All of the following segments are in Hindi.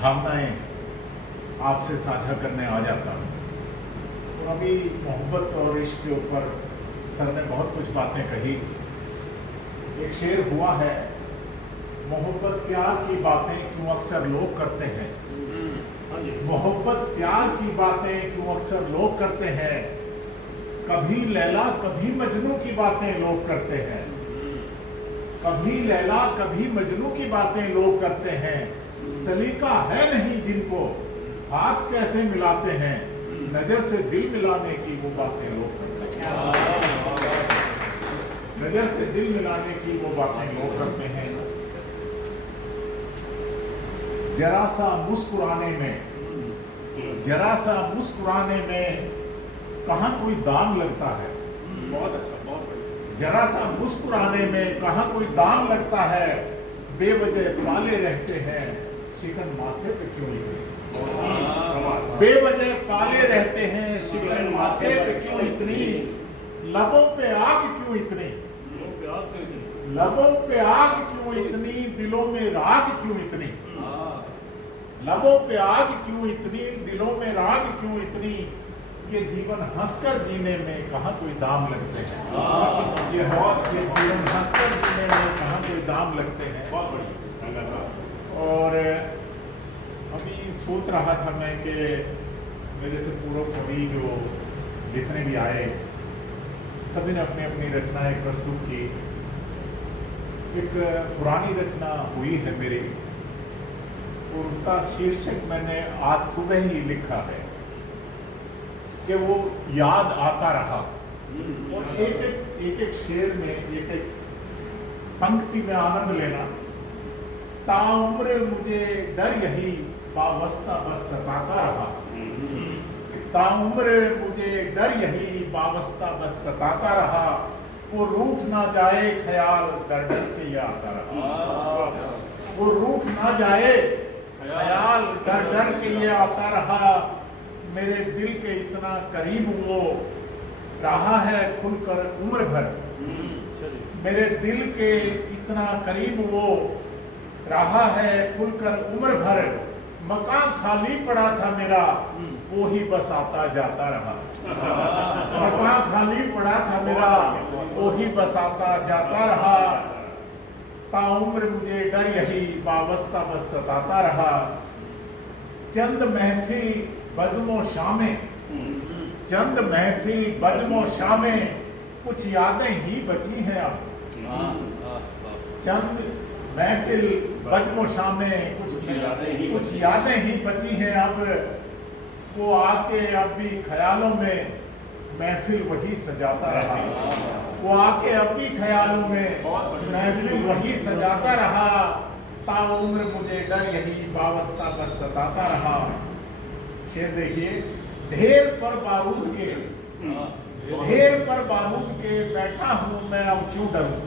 भावनाएं आपसे साझा करने आ जाता हूँ। तो अभी मोहब्बत और इश्क के ऊपर सर ने बहुत कुछ बातें कही। एक शेर हुआ है, मोहब्बत प्यार की बातें क्यों अक्सर लोग करते हैं, मोहब्बत प्यार की बातें क्यों अक्सर लोग करते हैं, कभी लैला कभी मजनू की बातें लोग करते हैं, कभी लैला कभी मजनू की बातें लोग करते हैं, सलीका है नहीं जिनको हाथ कैसे मिलाते हैं, नजर से दिल मिलाने की वो बातें लोग करते हैं, नजर से दिल मिलाने की वो बातें लोग करते हैं। जरा सा मुस्कुराने में, जरा सा मुस्कुराने में कहाँ कोई दाग लगता है, बहुत अच्छा, बहुत बढ़िया। जरा सा मुस्कुराने में कहाँ कोई दाग लगता है, बेवजह पाले रहते हैं शिकन माथे पे क्यों इतनी, बेवजह पाले रहते हैं शिकन माथे पे क्यों इतनी, लबों पे आग क्यों इतनी, लबों पे आग क्यों इतनी, दिलों में राग क्यों इतनी, लबों पे आग क्यों इतनी, दिलों में राग क्यों इतनी, ये जीवन हंसकर जीने में कहाँ कोई दाम लगते हैं, ये जीवन हंसकर जीने में कहाँ कोई दाम लगते हैं। बहुत बढ़िया। और अभी सोच रहा था मैं कि मेरे से पूर्व कवि जो जितने भी आए सभी ने अपनी अपनी रचनाएं प्रस्तुत की। एक पुरानी रचना हुई है मेरी और उसका शीर्षक मैंने आज सुबह ही लिखा है कि वो याद आता रहा। और एक एक शेर में एक एक पंक्ति में आनंद लेना। ताउम्र मुझे डर यही वाबस्ता बस सताता रहा, ताउम्र मुझे डर यही वाबस्ता बस सताता रहा, वो रूठ ना जाए ख्याल डर डर के ये आता रहा, वो रूठ ना जाए ख्याल डर डर के ये आता रहा, मेरे दिल के इतना करीब वो रहा है खुलकर उम्र भर, मेरे दिल के इतना करीब वो रहा है खुलकर उम्र भर, मकान खाली पड़ा था मेरा वो ही बस आता जाता रहा, मकान खाली पड़ा था मेरा वो ही बस आता जाता रहा, ताउम्र मुझे डर यही वाबस्ता बस सताता रहा, चंद महफिल बज़्मो शामें, चंद महफिल बज़्मो शामें कुछ यादें ही बची हैं अब, चंद महफिल बज़्मो शामें कुछ यादें ही बची हैं अब, वो आके अब भी ख्यालों में महफिल वही सजाता रहा, वो आके अब भी ख्यालों में महफिल वही सजाता रहा, ताउम्र मुझे डर यही वाबस्ता बस सताता रहा। शेर देखिए, ढेर पर बारूद के, ढेर पर बारूद के बैठा हूं मैं अब क्यों डरूं,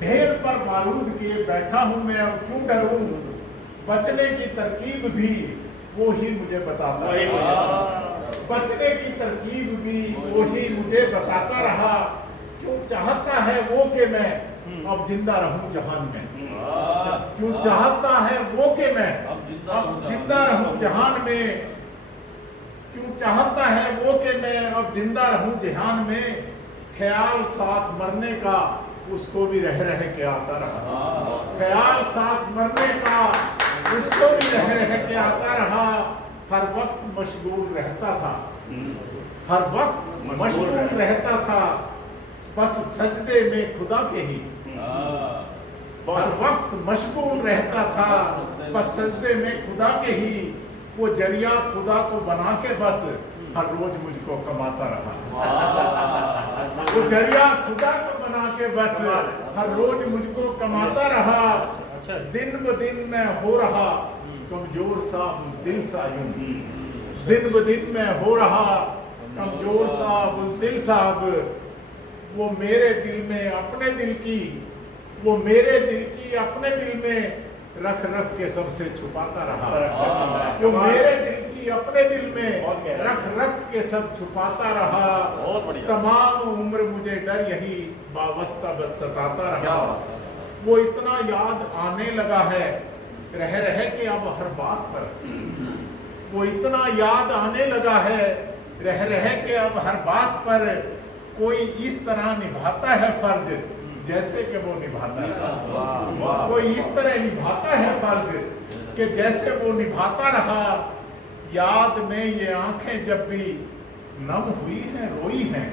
ढेर पर बारूद के बैठा हूं मैं अब क्यों डरूं, बचने की तरकीब भी वो ही मुझे बताता रहा, बचने की तरकीब भी वो ही मुझे बताता रहा, क्यों चाहता है वो कि मैं अब जिंदा रहूं जहान में, क्यों चाहता है वो कि मैं अब जिंदा रहूं जहान में, क्यों चाहता है वो कि मैं अब जिंदा रहूं जहान में, ख्याल साथ मरने का उसको भी रह रह के आता रहा, ख्याल साथ मरने का उसको भी रह रह के आता रहा, हर वक्त मशगूल रहता था, हर वक्त मशगूल रहता था, बस सजदे में खुदा के ही, हर वक्त मशगूल रहता था बस सजदे में खुदा के ही, वो जरिया खुदा को बना के बस हर रोज मुझको कमाता रहा, वो जरिया खुदा को बना के बस हर रोज मुझको कमाता रहा, दिन ब दिन मैं हो रहा कमजोर सा बुज़दिल सा यूं, दिन ब दिन मैं हो रहा कमजोर सा बुज़दिल सा, वो मेरे दिल में अपने दिल की, वो मेरे दिल की अपने दिल में रख रख के सबसे छुपाता रहा, वो मेरे दिल की अपने दिल में रख रख के सब छुपाता रहा, तमाम उम्र मुझे डर यही वाबस्ता बस सताता रहा, वो इतना याद आने लगा है, रह रह कि अब हर बात पर वो इतना याद आने लगा है, रह के अब हर बात पर कोई इस तरह निभाता है फर्ज जैसे कि वो निभाता है। कोई इस तरह निभाता है फर्ज कि जैसे वो निभाता रहा। याद में ये आंखें जब भी नम हुई हैं रोई हैं,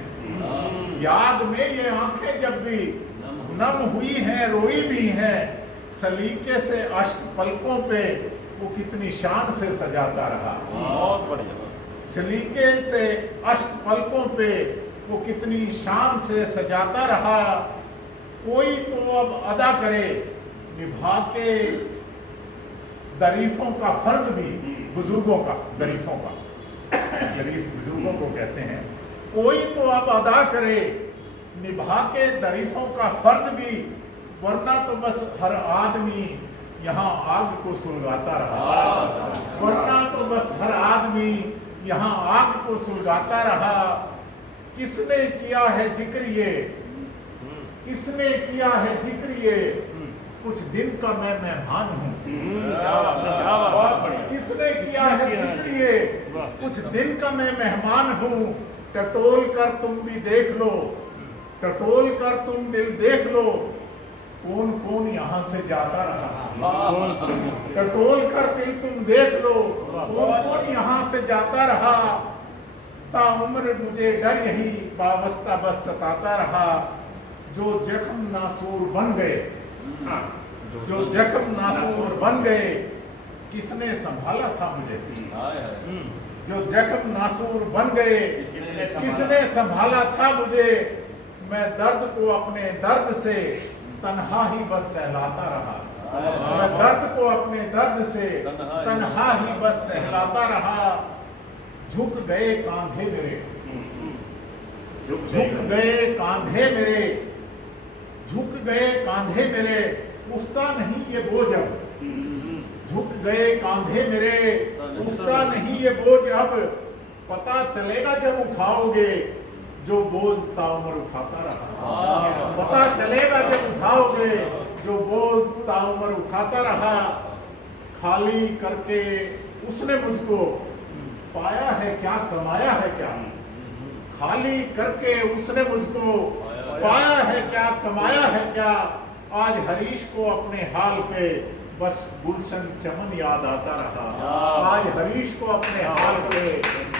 याद में ये आंखें जब भी नम हुई हैं रोई भी हैं। सलीके से अष्ट पलकों पे वो कितनी शान से सजाता रहा। बहुत बढ़िया। सलीके से अष्ट पलकों पे वो कितनी शान से सजाता रहा। कोई तो अब अदा करे निभा के दरीफों का फर्ज भी, बुजुर्गों का, दरीफों का, दरीफ बुजुर्गों को कहते हैं। कोई तो अब अदा करे निभा के दरीफों का फर्ज भी, वरना तो बस हर आदमी यहाँ आग को सुलगाता रहा। वरना तो बस हर आदमी यहाँ आग को सुलगाता रहा। किसने किया है जिक्र ये, किसने किया है जिक्र ये, कुछ दिन का मैं मेहमान हूँ। किसने किया है जिक्र ये, कुछ दिन का मैं मेहमान हूँ। टटोल कर तुम भी देख लो, टटोल कर तुम दिल देख लो, कौन कौन यहाँ से जाता रहा। टटोल कर दिल तुम देख लो, कौन कौन यहाँ से जाता रहा। ताउम्र मुझे डर यही वाबस्ता बस सताता रहा। जो जख्म नासूर बन गए, जो जख्म नासूर बन गए, किसने संभाला था मुझे। जो जख्म नासूर बन गए, किसने संभाला था मुझे। मैं दर्द को अपने दर्द से तन्हा ही बस सहलाता रहा। मैं दर्द को अपने दर्द से तन्हा ही बस सहलाता रहा। झुक गए कांधे मेरे, झुक गए कांधे मेरे, झुक गए कांधे मेरे, उठता नहीं ये बोझ अब। झुक गए कांधे मेरे, उठता नहीं ये बोझ अब। पता चलेगा जब उठाओगे जो बोझ ताउम्र उठाता रहा। पता चलेगा जब उठाओगे जो बोझ ताउम्र उठाता रहा। खाली करके उसने मुझको पाया है क्या, कमाया है क्या। खाली करके उसने मुझको पाया है क्या, कमाया है क्या। आज हरीश को अपने हाल पे बस गुलशन चमन याद आता रहा। आज हरीश को अपने हाल पे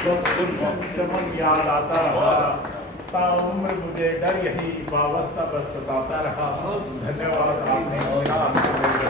बस गुलशन चमन याद आता रहा। ताउम्र मुझे डर यही वाबस्ता बस सताता रहा। धन्यवाद, आपने